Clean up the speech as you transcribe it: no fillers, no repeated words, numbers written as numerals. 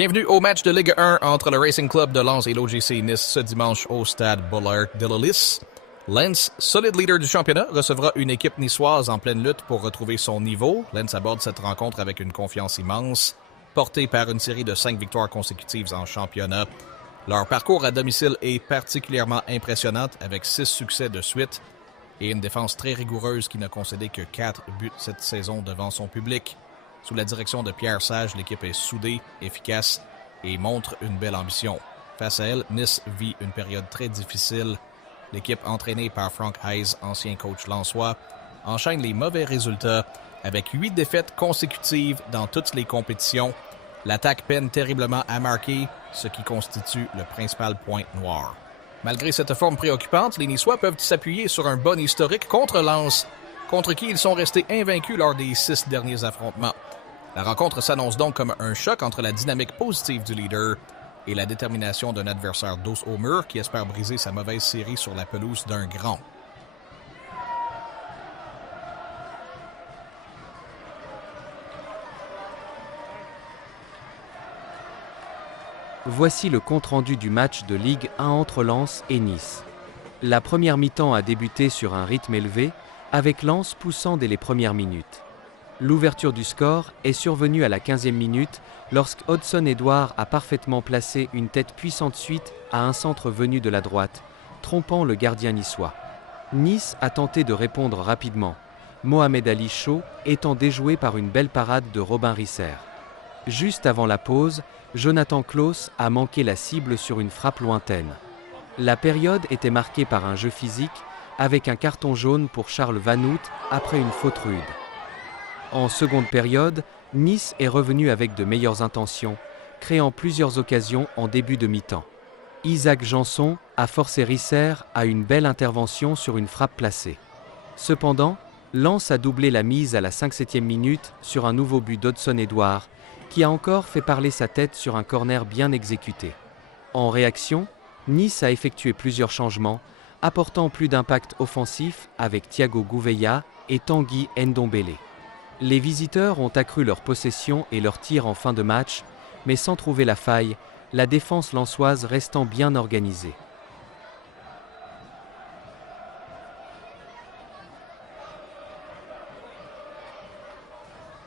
Bienvenue au match de Ligue 1 entre le Racing Club de Lens et l'OGC Nice ce dimanche au stade Bollaert de Lillis. Lens, solide leader du championnat, recevra une équipe niçoise en pleine lutte pour retrouver son niveau. Lens aborde cette rencontre avec une confiance immense, portée par une série de 5 victoires consécutives en championnat. Leur parcours à domicile est particulièrement impressionnant avec 6 succès de suite et une défense très rigoureuse qui n'a concédé que 4 buts cette saison devant son public. Sous la direction de Pierre Sage, l'équipe est soudée, efficace et montre une belle ambition. Face à elle, Nice vit une période très difficile. L'équipe entraînée par Frank Hayes, ancien coach lensois, enchaîne les mauvais résultats avec 8 défaites consécutives dans toutes les compétitions. L'attaque peine terriblement à marquer, ce qui constitue le principal point noir. Malgré cette forme préoccupante, les Niçois peuvent s'appuyer sur un bon historique contre Lens, contre qui ils sont restés invaincus lors des 6 derniers affrontements. La rencontre s'annonce donc comme un choc entre la dynamique positive du leader et la détermination d'un adversaire dos au mur qui espère briser sa mauvaise série sur la pelouse d'un grand. Voici le compte-rendu du match de Ligue 1 entre Lens et Nice. La première mi-temps a débuté sur un rythme élevé, avec Lens poussant dès les premières minutes. L'ouverture du score est survenue à la 15e minute lorsque Hudson-Edouard a parfaitement placé une tête puissante suite à un centre venu de la droite, trompant le gardien niçois. Nice a tenté de répondre rapidement, Mohamed Ali Chaud étant déjoué par une belle parade de Robin Risser. Juste avant la pause, Jonathan Clauss a manqué la cible sur une frappe lointaine. La période était marquée par un jeu physique, avec un carton jaune pour Charles Vanout après une faute rude. En seconde période, Nice est revenu avec de meilleures intentions, créant plusieurs occasions en début de mi-temps. Isaac Janson a forcé Risser à une belle intervention sur une frappe placée. Cependant, Lens a doublé la mise à la 57e minute sur un nouveau but d'Hudson-Edouard, qui a encore fait parler sa tête sur un corner bien exécuté. En réaction, Nice a effectué plusieurs changements, apportant plus d'impact offensif avec Thiago Gouveia et Tanguy Ndombele. Les visiteurs ont accru leur possession et leur tir en fin de match, mais sans trouver la faille, la défense lensoise restant bien organisée.